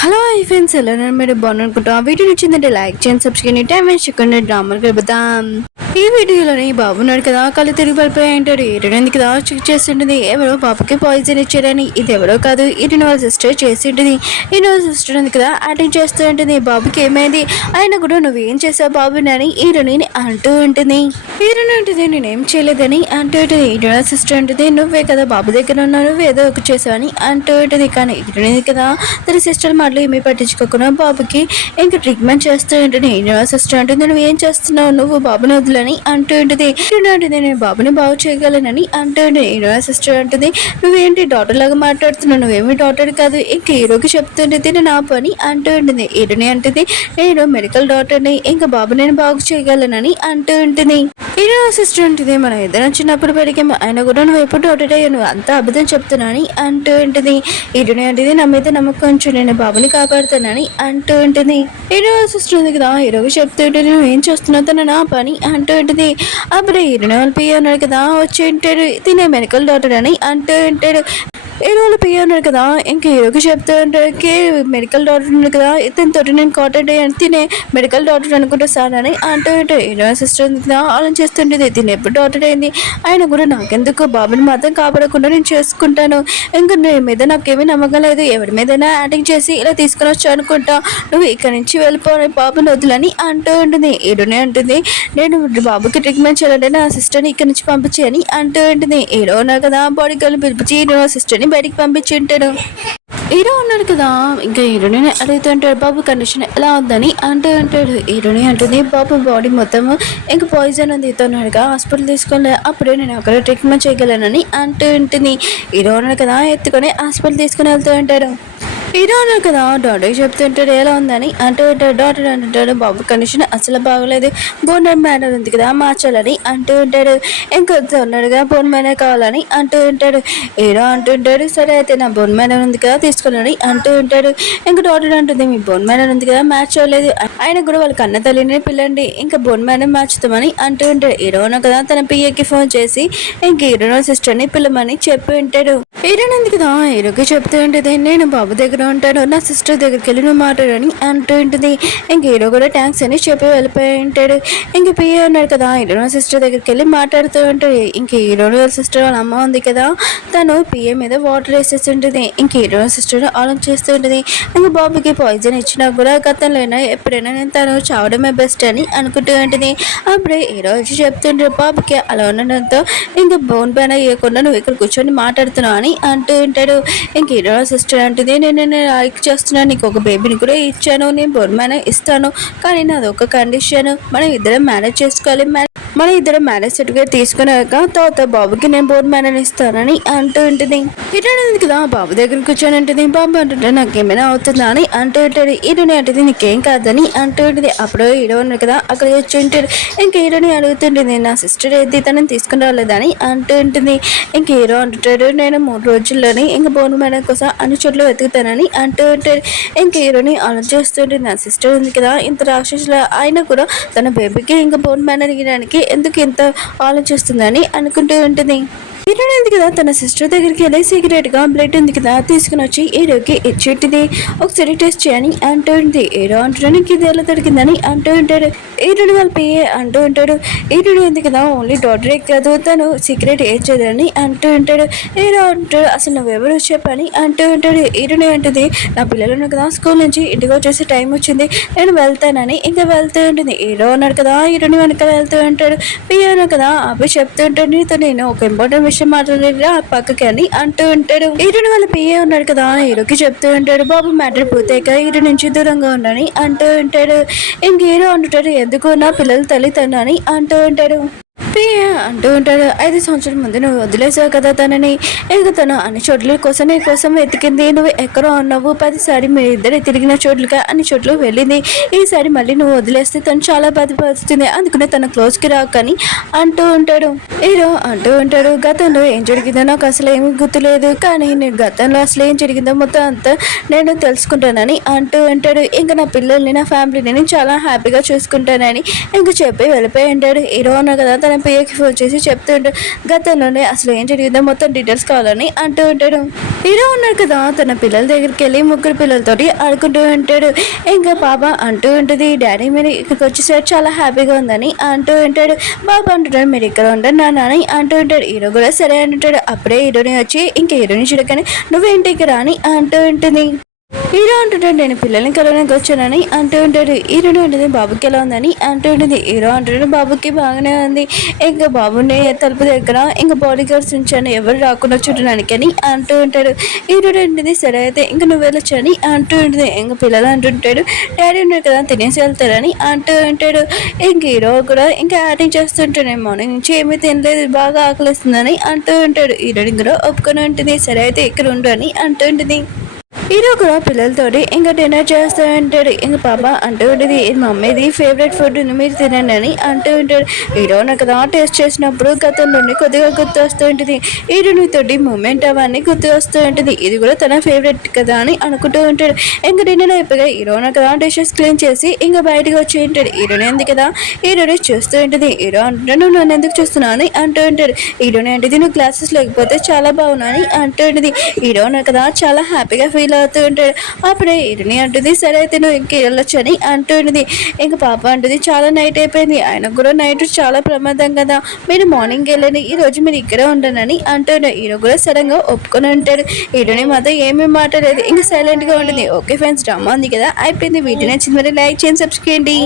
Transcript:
Hello I friends ఎలా ఉన్నారు? మీరు బాగున్నారనుకుంటాం. వీడియో నచ్చిందంటే లైక్ చేయండి, సబ్స్క్రైబ్ చేయండి, టైం వేస్ట్ చేయకుండా డ్రామాలు గడుపుతాం. ఈ వీడియోలోని బాబు ఉన్నాడు కదా, కళ్ళు తిరిగి పడిపోయి అంటాడు. ఏడడానికి కదా చెక్ చేస్తుంటుంది. ఎవరో బాబుకి పాయిజన్ ఇచ్చారని. ఇది ఎవరో కాదు, ఈయన వాళ్ళ సిస్టర్ చేసింటుంది. ఈయన వాళ్ళ సిస్టర్ ఉంది కదా, యాక్టింగ్ చేస్తూ ఉంటుంది. బాబుకి ఏమైంది, ఆయన కూడా నువ్వేం చేసావు బాబుని అని హీరోని అంటూ ఉంటుంది. హీరోని ఉంటుంది నేనేం చేయలేదని అంటూ ఉంటుంది. హీరోయిన్ సిస్టర్ ఉంటుంది నువ్వే కదా బాబు దగ్గర ఉన్నావు, నువ్వు ఏదో ఒకటి చేసావని అంటూ ఉంటుంది. కానీ హీరోయిన్ కదా తన సిస్టర్ మాటలు ఏమీ పట్టించుకోకుండా బాబుకి ఇంకా ట్రీట్మెంట్ చేస్తూ ఉంటుంది. హీరోయిన్ సిస్టర్ ఉంటుంది నువ్వు ఏం చేస్తున్నావు, నువ్వు బాబుని వదులని అంటూ ఉంటుంది. ఉంటుంది నేను బాబుని బాగు చేయగలనని అంటూ ఉంటుంది. హీరోయిన్ సిస్టర్ ఉంటుంది నువ్వేంటి డాక్టర్ లాగా మాట్లాడుతున్నావు, నువ్వేమి డాక్టర్ కాదు, ఇంకా హీరోకి చెప్తుంటుంది నా పని అంటూ ఉంటుంది. హీరోని అంటుంది నేను మెడికల్ డాక్టర్ని, ఇంకా బాబు నేను బాగు చేయగలనని అంటూ ఉంటుంది. హీరో సిస్టర్ ఉంటుంది మన ఇద్దరం చిన్నప్పుడు పెరిగాము, ఆయన కూడా నువ్వు ఎప్పుడు డాక్టర్ అయ్యా, నువ్వు అంతా అబద్ధం చెప్తున్నాని అంటూ ఉంటుంది. హీరోని అంటుంది నా మీద నమ్మకం ఉంచు, నేను బాబుని కాపాడుతానని అంటూ ఉంటుంది. హీరో సిస్టర్ ఉంది కదా హీరోకి చెప్తూ ఉంటుంది నువ్వు ఏం చేస్తున్నావు తన నా పని అంటూ ఉంటుంది. అప్పుడే హీరోని వాళ్ళు పియ్య ఉన్నాడు కదా వచ్చి ఉంటాడు, తినే మెడికల్ డాక్టర్ అని అంటూ ఉంటాడు. హీరోలు పియ్య ఉన్నాడు కదా ఇంకా హీరోకి చెప్తూ ఉంటాడు మెడికల్ డాక్టర్ ఉన్నాడు కదా ఇతనితో నేను కాంటాక్ట్ అయ్యాను, తినే మెడికల్ డాక్టర్ అనుకుంటా సార్ అని అంటూ ఉంటాడు. హీరో సిస్టర్ ఉంది కదా ఆలోచిస్తుంటుంది తిని ఎప్పుడు డాక్టర్ అయింది, ఆయన కూడా నాకెందుకు బాబుని మాత్రం కాపాడకుండా నేను చేసుకుంటాను, ఇంకా నీ మీద నాకేమీ నమ్మకం లేదు, ఎవరి మీదైనా యాక్టింగ్ చేసి ఇలా తీసుకుని వచ్చా అనుకుంటా, నువ్వు ఇక్కడ నుంచి వెళ్ళిపోయి బాబుని వదులని అంటూ ఉంటుంది. హీరోనే అంటుంది నేను బాబుకి ట్రీట్మెంట్ చేయాలంటే నా సిస్టర్ని ఇక్కడ నుంచి పంపించి అంటూ ఉంటుంది. హీరో ఉన్నారు కదా బాడీ గర్ల్ పిలిపించి హీరో సిస్టర్ని బయటికి పంపించి ఉంటాడు. హీరో ఉన్నాడు కదా ఇంకా హీరోని అడుగుతుంటాడు బాబు కండిషన్ ఎలా ఉందని అంటూ ఉంటాడు. హీరోని అంటుంది బాబు బాడీ మొత్తం ఇంకా పాయిజన్ ఉంది, తొందరగా హాస్పిటల్ తీసుకెళ్ళి అప్పుడే నేను అక్కడ ట్రీట్మెంట్ చేయగలనని అంటూ ఉంటుంది. హీరో ఉన్నాడు కదా ఎత్తుకొని హాస్పిటల్ తీసుకుని వెళ్తూ ఉంటాడు. హీరో ఉన్నాడు కదా డాక్టర్ చెప్తుంటాడు ఎలా ఉందని అంటూ ఉంటాడు. డాక్టర్ అంటుంటాడు బాబు కండిషన్ అసలు బాగోలేదు, బోన్ మ్యాటర్ ఉంది కదా మార్చాలని అంటూ ఉంటాడు. ఇంకా తొందరగా బోన్ మ్యానర్ కావాలని అంటూ ఉంటాడు. హీరో అంటుంటాడు సరే అయితే నా బోన్ మ్యానర్ ఉంది కదా తీసుకుని అంటూ ఉంటాడు. ఇంకా డాక్టర్ అంటుంది మీ బోన్ మ్యానర్ ఉంది కదా మ్యాచ్ అవ్వలేదు, ఆయన కూడా వాళ్ళ కన్న తల్లిని పిల్లండి ఇంకా బోన్ మ్యానర్ మార్చుతామని అంటూ ఉంటాడు. హీరో కదా తన పిఏకి ఫోన్ చేసి ఇంక హీరో సిస్టర్ని పిల్లమని చెప్పి ఉంటాడు. హీరో ఉంది కదా హీరోకి చెప్తూ ఉంటుంది నేను బాబు దగ్గర ఉంటాడు, నా సిస్టర్ దగ్గరికి వెళ్ళి నువ్వు మాట్లాడని అంటూ ఉంటుంది. ఇంక హీరో కూడా థ్యాంక్స్ అని చెప్పి వెళ్ళిపోయి ఉంటాడు. ఇంక పిఏ ఉన్నాడు కదా హీరో సిస్టర్ దగ్గరికి వెళ్ళి మాట్లాడుతూ ఉంటాడు. ఇంక హీరో సిస్టర్ వాళ్ళ అమ్మ ఉంది కదా తను పిఏ మీద వాటర్ వేసేసి ఉంటుంది. ఇంక హీరో సిస్టర్ ఆలోచిస్తూ ఉంటుంది ఇంక బాబుకి పాయిజన్ ఇచ్చినా కూడా గతంలో ఎప్పుడైనా నేను తను చావడమే బెస్ట్ అని అనుకుంటూ ఉంటుంది. అప్పుడే హీరో వచ్చి చెప్తుంటాడు బాబుకి అలా ఉండడంతో ఇంక బోన్ పైన ఇవ్వకుండా నువ్వు ఇక్కడ కూర్చొని మాట్లాడుతున్నావు అని అంటూ ఉంటాడు. ఇంక హీరో సిస్టర్ అంటుంది నేను లైక్ చేస్తున్నాను, నీకు ఒక బేబీని కూడా ఇచ్చాను, నేను బోన్ మ్యాన్ ఇస్తాను, కానీ నాది ఒక కండిషన్ మనం ఇద్దరం మేనేజ్ చేసుకోవాలి, మన ఇద్దరు మ్యారేజ్ సర్టిఫికేట్ తీసుకున్నాక తర్వాత బాబుకి నేను బోన్ మ్యాన్ ఇస్తానని అంటూ ఉంటుంది. ఇటు కదా బాబు దగ్గర కూర్చొని ఉంటుంది. బాబు అంటుంటే నాకేమైనా అవుతుందా అని అంటూ ఉంటాడు. హీరోని అంటుంది నీకేం కాదని అంటూ ఉంటుంది. అప్పుడు హీరో ఉన్నాడు కదా అక్కడ వచ్చి ఉంటాడు. ఇంక హీరోని అడుగుతుంటుంది నా సిస్టర్ ఏది తనని తీసుకుని రాలేదని అంటూ ఉంటుంది. ఇంక హీరో అంటుంటాడు నేను 3 రోజుల్లోని ఇంక బోన్ మ్యాన్ కోసం అన్ని చోట్ల వెతుకుతానని అంటూ ఉంటాడు. ఇంక హీరోని ఆలోచిస్తుంటే నా సిస్టర్ ఉంది కదా ఇంత రాక్షసుల ఆయన కూడా తన బేబీకి ఇంకా బోన్ మ్యాన్ అడిగడానికి ఎందుకు ఇంత ఆలోచిస్తుందని అనుకుంటూ ఉంటుంది. హీరోయిన్ ఉంది కదా తన సిస్టర్ దగ్గరికి వెళ్ళి సీక్రెట్ గా బ్లడ్ ఉంది కదా తీసుకుని వచ్చి హీరోకి ఇచ్చేటిది ఒకసారి టెస్ట్ చేయని అంటూ ఉంటుంది. హీరో అంటానికి ఇది ఎలా దొరికిందని అంటూ ఉంటాడు. హీరోని వాళ్ళ పిఏ అంటూ ఉంటాడు హీరోయిన్ ఉంది కదా ఓన్లీ డాక్టరే కాదు తను సీక్రెట్ ఏడ్చేదని అంటూ ఉంటాడు. హీరో అంటాడు అసలు నువ్వెవరు చెప్పని అంటూ ఉంటాడు. హీరోని అంటుంది నా పిల్లలు కదా స్కూల్ నుంచి ఇంటికి వచ్చేసి టైం వచ్చింది నేను వెళ్తానని ఇంకా వెళ్తూ ఉంటుంది. హీరో ఉన్నాడు కదా హీరోని వెనక వెళ్తూ ఉంటాడు. పిఏ కదా అవి చెప్తూ ఉంటాడు నీతో నేను ఒక ఇంపార్టెంట్ విషయం మాట్లాడేరా పక్కకి అని అంటూ ఉంటాడు. హీరోని వాళ్ళ పిఏ ఉన్నాడు కదా హీరోకి చెప్తూ ఉంటాడు బాబు మ్యాటర్ పూర్తయ్యాక హీరో నుంచి దూరంగా ఉండని అంటూ ఉంటాడు. ఇంక హీరో అంటుంటాడు ఎందుకు నా పిల్లల తల్లి తను అని అంటూ ఉంటాడు. అంటూ ఉంటాడు 5 సంవత్సరాల ముందు నువ్వు వదిలేసావు కదా తనని, ఇంకా తను అన్ని చోట్ల కోసం నీ కోసం వెతికింది, నువ్వు ఎక్కడో ఉన్నావు 10 సారి మీ ఇద్దరు తిరిగిన చోట్లుగా అన్ని చోట్ల వెళ్ళింది, ఈసారి మళ్ళీ నువ్వు వదిలేస్తే తను చాలా బాధపడుతుంది అందుకనే తన క్లోజ్కి రాకని అంటూ ఉంటాడు. హీరో అంటూ ఉంటాడు గతంలో ఏం జరిగిందో నాకు అసలు ఏమీ గుర్తులేదు, కానీ నేను గతంలో అసలు ఏం జరిగిందో మొత్తం అంతా నేను తెలుసుకుంటానని అంటూ ఉంటాడు. ఇంకా నా పిల్లల్ని నా ఫ్యామిలీని నేను చాలా హ్యాపీగా చూసుకుంటానని ఇంకా చెప్పి వెళ్ళిపోయి ఉంటాడు. హీరో అన్నా కదా తన పిఏకి ఫోన్ చేసి చెప్తూ ఉంటాడు గతంలోనే అసలు ఏం జరిగిందో మొత్తం డీటెయిల్స్ కావాలని అంటూ ఉంటాడు. హీరో ఉన్నాడు కదా తన పిల్లల దగ్గరికి వెళ్ళి ముగ్గురు పిల్లలతోటి ఆడుకుంటూ ఉంటాడు. ఇంకా పాప అంటూ ఉంటుంది డాడీ మీరు ఇక్కడికి వచ్చేసరికి చాలా హ్యాపీగా ఉందని అంటూ ఉంటాడు. బాబా అంటుంటాడు మీరు ఇక్కడ ఉంటాడు నాన్న అని అంటూ ఉంటాడు. హీరో కూడా సరే అంటుంటాడు. అప్పుడే హీరోని వచ్చి ఇంకా హీరోని చూడగానే నువ్వేంటికి రాని అంటూ ఉంటుంది. హీరో అంటుంటాడు నేను పిల్లల్ని కలవడానికి వచ్చానని అంటూ ఉంటాడు. హీరోని ఉంటుంది బాబుకి ఎలా ఉందని అంటూ ఉంటుంది. హీరో అంటుంటాడు బాబుకి బాగానే ఉంది. ఇంకా బాబుని తలుపు దగ్గర ఇంకా బాడీ గార్డ్స్ ఉంచాను ఎవరు రాకుండా చూడడానికి అని అంటూ ఉంటాడు. హీరోడు ఉంటుంది సరే అయితే ఇంకా నువ్వు వెళ్ళొచ్చు అని అంటూ ఉంటుంది. ఇంకా పిల్లలు అంటుంటాడు డాడీ ఉన్నాడు కదా తినేసి వెళ్తారని అంటూ ఉంటాడు. ఇంక హీరో కూడా ఇంకా యాక్టింగ్ చేస్తుంటాడు మార్నింగ్ నుంచి ఏమీ తినలేదు బాగా ఆకలిస్తుందని అంటూ ఉంటాడు. హీరోని కూడా ఒప్పుకొని ఉంటుంది సరే అయితే ఇక్కడ ఉండు అని అంటూ ఉంటుంది. హీరో కూడా పిల్లలతోటి ఇంకా డిన్నర్ చేస్తూ ఉంటాడు. ఇంకా పాప అంటూ ఉంటుంది ఇది మమ్మీది ఫేవరెట్ ఫుడ్ మీరు తినండి అని అంటూ ఉంటాడు. హీరో నాకు కదా టేస్ట్ చేసినప్పుడు గతంలోని కొద్దిగా గుర్తు వస్తూ ఉంటుంది. హీరోని తోటి మూమెంట్ అవన్నీ గుర్తు వస్తూ ఉంటుంది. ఇది కూడా తన ఫేవరెట్ కదా అని అనుకుంటూ ఉంటాడు. ఇంకా డిన్నర్ అయిపోయి హీరో నాకు కదా డిషెస్ క్లీన్ చేసి ఇంకా బయటకు వచ్చి ఉంటాడు. హీరోని ఉంది కదా హీరోని చూస్తూ ఉంటుంది. హీరో అంటుంటాడు నువ్వు నన్ను ఎందుకు చూస్తున్నావు అని అంటూ ఉంటాడు. హీరోని అంటే నువ్వు క్లాసెస్ లేకపోతే చాలా బాగున్నా అని అంటూ ఉంటుంది. హీరో నాకు కదా చాలా హ్యాపీగా ఫీల్ అవుతూ ఉంటాడు. అప్పుడే హీరోని అంటుంది సరే అయితే నువ్వు ఇంక వెళ్ళొచ్చు అని అంటూ ఉంటుంది. ఇంకా పాప అంటుంది చాలా నైట్ అయిపోయింది ఆయనకు కూడా నైట్ చాలా ప్రమాదం కదా మీరు మార్నింగ్ వెళ్ళండి ఈ రోజు మీరు ఇక్కడే ఉంటానని అంటాడు. హీరో కూడా సడన్గా ఒప్పుకొని ఉంటాడు. హీరోని మాత్రం ఏమీ మాట్లాడలేదు ఇంకా సైలెంట్గా ఉంటుంది. ఓకే ఫ్రెండ్స్ డ్రామా ఉంది కదా అయిపోయింది. వీడియో నచ్చింది మరి లైక్ చేయండి సబ్స్క్రైబ్ చేయండి.